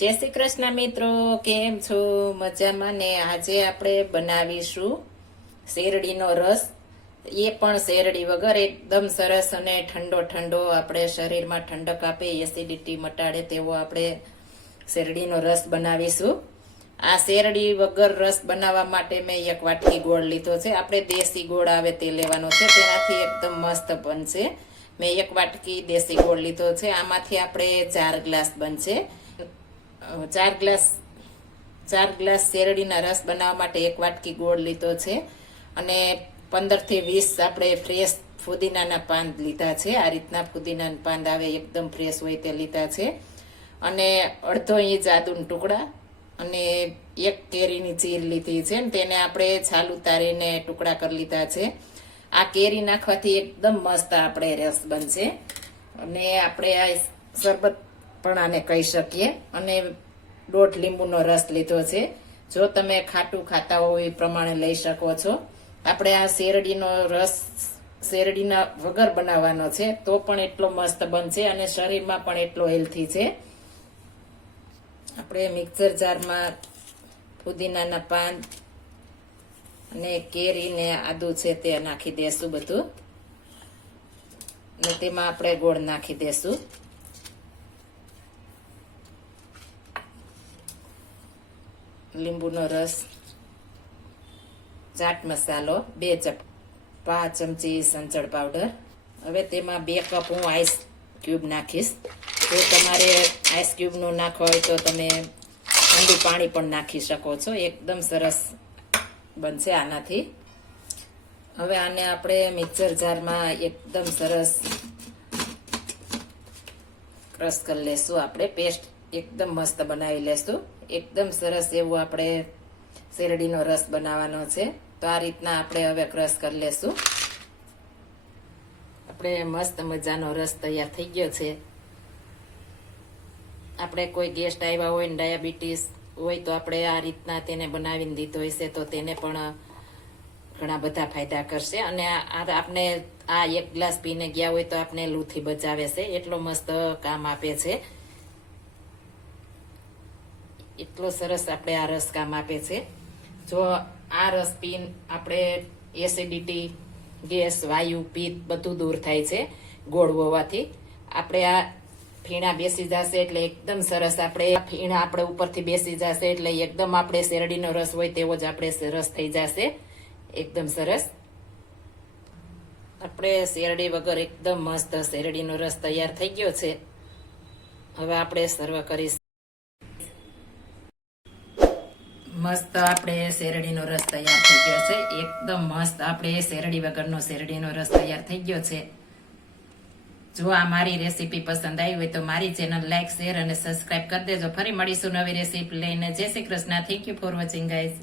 જય શ્રી કૃષ્ણ મિત્રો, કેમ છો? મજામાં ને? આજે આપણે બનાવીશું શેરડીનો રસ. એ પણ શેરડી વગર એકદમ સરસ અને ઠંડો ઠંડો, આપણે શરીરમાં ઠંડક આપે, એસિડિટી મટાડે તેવો આપણે શેરડીનો રસ બનાવીશું. આ શેરડી વગર રસ બનાવવા માટે મેં 1 વાટકી ગોળ લીધો છે. આપણે દેશી ગોળ આવે તે લેવાનો છે, તેનાથી એકદમ મસ્ત બનશે. મેં 1 વાટકી દેશી ગોળ લીધો છે. આમાંથી આપણે 4 ગ્લાસ બનશે. 4 ગ્લાસ શેરડીના રસ બનાવવા માટે 1 વાટકી ગોળ લીધો છે અને 15 થી 20 આપણે ફ્રેશ ફુદીનાના પાન લીધા છે. આ રીતના ફુદીનાના પાન આવે એકદમ ફ્રેશ હોય તે લીધા છે. અને અડધો ઇંચ આદુના ટુકડા અને 1 કેરીની ચીર લીધી છે. તેને આપણે છાલ ઉતારીને ટુકડા કરી લીધા છે. આ કેરી નાખવાથી એકદમ મસ્ત આપણે રસ બનશે અને આપણે આ શરબત પણ આને કહી શકીએ. અને 1/2 લીંબુનો રસ લીધો છે. જો તમે ખાટું ખાતા હો એ પ્રમાણે લઈ શકો છો. આપણે આ શેરડીનો રસ શેરડીના વગર બનાવવાનો છે તો પણ એટલો મસ્ત બનશે અને શરીરમાં પણ એટલો હેલ્થી છે. આપણે મિક્સર જારમાં ફુદીનાના પાન અને કેરી ને આદુ છે તે નાખી દેશું બધું, અને તેમાં આપણે ગોળ નાખી દેશું. લીંબુનો રસ, ચાટ મસાલો 5 ચમચી સંચળ પાવડર. હવે તેમાં 2 કપ હું આઈસ ક્યુબ નાખીશ. જો તમારે આઈસ ક્યુબનું નાખવા હોય તો તમે ઠંડુ પાણી પણ નાખી શકો છો. એકદમ સરસ બનશે આનાથી. હવે આને આપણે મિક્સર જારમાં એકદમ સરસ ક્રશ કરી લેશું. આપણે પેસ્ટ એકદમ મસ્ત બનાવી લેશું. એકદમ સરસ એવું આપણે શેરડીનો રસ બનાવવાનો છે. તો આ રીતના આપણે હવે ક્રશ કરી લેશું. આપણે મસ્ત મજાનો રસ તૈયાર થઈ ગયો છે. આપણે કોઈ ગેસ્ટ આવ્યા હોય ને ડાયાબિટીસ હોય તો આપણે આ રીતના તેને બનાવીને દીધો હશે તો તેને પણ ઘણા બધા ફાયદા કરશે. અને આપણે આ 1 ગ્લાસ પીને ગયા હોય તો આપણે લૂથી બચાવે છે. એટલો મસ્ત કામ આપે છે. એટલો સરસ આપણે આ રસ કામ આપે છે. જો આ રસ પીને આપણે એસિડિટી, ગેસ, વાયુ, પિત્ત બધું દૂર થાય છે ગોળ હોવાથી. આપણે આ ફીણા બેસી જશે એટલે એકદમ સરસ આપણે ફીણા આપણે ઉપરથી બેસી જશે એટલે એકદમ આપણે શેરડીનો રસ હોય તેવો જ આપણે રસ થઈ જશે. એકદમ સરસ આપણે શેરડી વગર એકદમ મસ્ત શેરડીનો રસ તૈયાર થઈ ગયો છે. હવે આપણે સર્વ કરીશું. મસ્ત આપણે શેરડીનો રસ તૈયાર થઈ ગયો છે. એકદમ મસ્ત આપણે શેરડી વગરનો શેરડીનો રસ તૈયાર થઈ ગયો છે. જો આ મારી રેસીપી પસંદ આવી હોય તો મારી ચેનલ લાઈક, શેર અને સબસ્ક્રાઇબ કરી દેજો. ફરી મળીશું નવી રેસીપી લઈને. જય Shri Krishna. Thank you for watching guys.